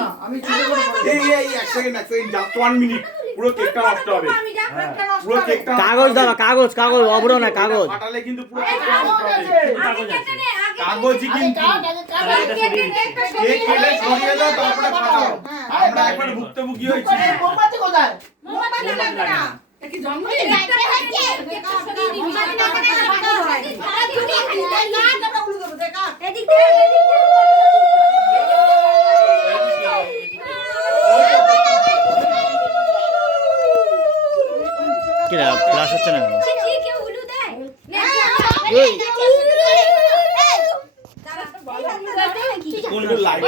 না আমি ছোট করে এই এক সেকেন্ড জাস্ট 1 মিনিট পুরো কেকটা নষ্ট হবে পুরো কেকটা কাগজ দাও কাগজ অব্র না কাগজ ফাটালে কিন্তু পুরো কেকটা নষ্ট হবে কাগজই কিন্তু কেক কেটে সরিয়ে দাও তারপরে ফাটাও আমরা একবার ভুক্তভোগী হয়েছি মোমবাতি কোথায় মোমবাতি লাগবে না কি জন্মদিন লাইটটা হচ্ছে মোমবাতি না করে ফাটা হয় তুমি না আমরা উড়ে দেব দেখা এদিক থেকে কি রে ক্লাস হচ্ছে না ঠিক কেউ উলু দেয় কোন লাইট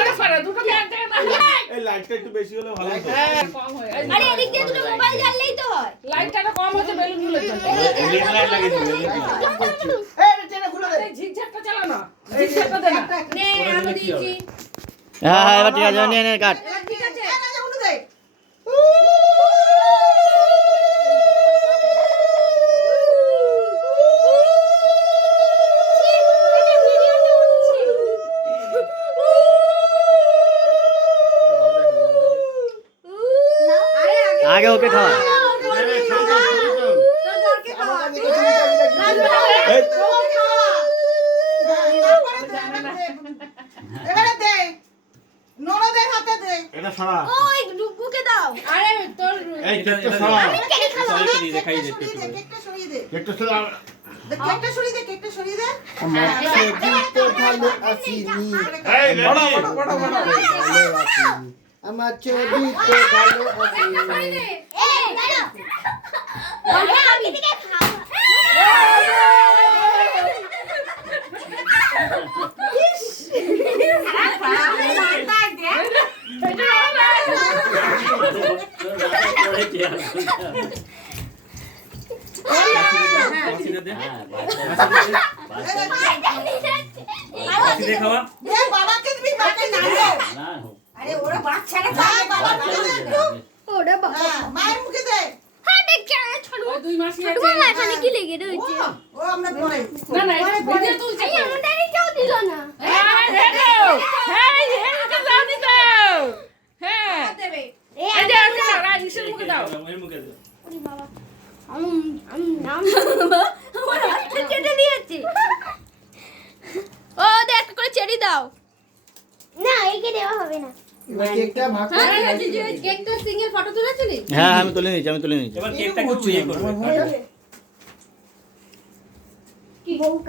দুটো ব্যাগ দেয় না এই লাইটটা একটু বেশি হলে ভালো হতো কম হয় আরে এদিক দিয়ে দুটো মোবাইল জ্বাললেই তো হয় লাইটটা কম হচ্ছে বেলুনগুলোর জন্য রেড লাইট লাগিয়ে দিও এই টেনে খুলে দে ঝিকঝাকটা চালা না ঝিকঝাকটা দে না নে আলো দিয়েছি হ্যাঁ এবার ঠিক আছে নে কাট ঠিক আছে না উড়ে দে আগে ওকে খাওয়া এবারে দে ননদের হাতে দে এটা সরা ওই ডুবুকে দাও আরে তোর এই কেকটা সরা কেকটা সরিয়ে দে কেকটা সরা কেকটা সরিয়ে দে কেকটা সরিয়ে দে আমার ছবিতে ভালো আসিনি এই বড় ভালো আসিনি আমার ছবিতে ভালো আসিনি এই দাঁড়া ওরে আমি থেকে খাও দে বাবাকে তুমি বাকে না দে আরে ওরা বাচ্চারা খায় বাবা ওরে বাবা মায়ের মুখে দে হ্যাঁ দেখে ছোট দুই মাস আছে বাবা এখানে কি লেগে রয়েছে ও আমরা পরে না না ভিডিও তুলছে এই আমাদের কেউ দিল না হ্যাঁ দাও হ্যাঁ এরকে দাও দিতে হ্যাঁ দেবে এই যে আমি দাও রাজেশের মুখে দাও এর মুখে দাও ওরে বাবা আমি নাম আমার হাতে কেটে দিয়েছি ও দে একটা করে চেরি দাও না এইকে দেওয়া হবে না এবার কেকটা ভাগ করে কেকটা সিঙ্গেল ফটো তুলেছিলি হ্যাঁ আমি তুলে নিয়েছি এবার কেকটাকে ইয়ে করবে কি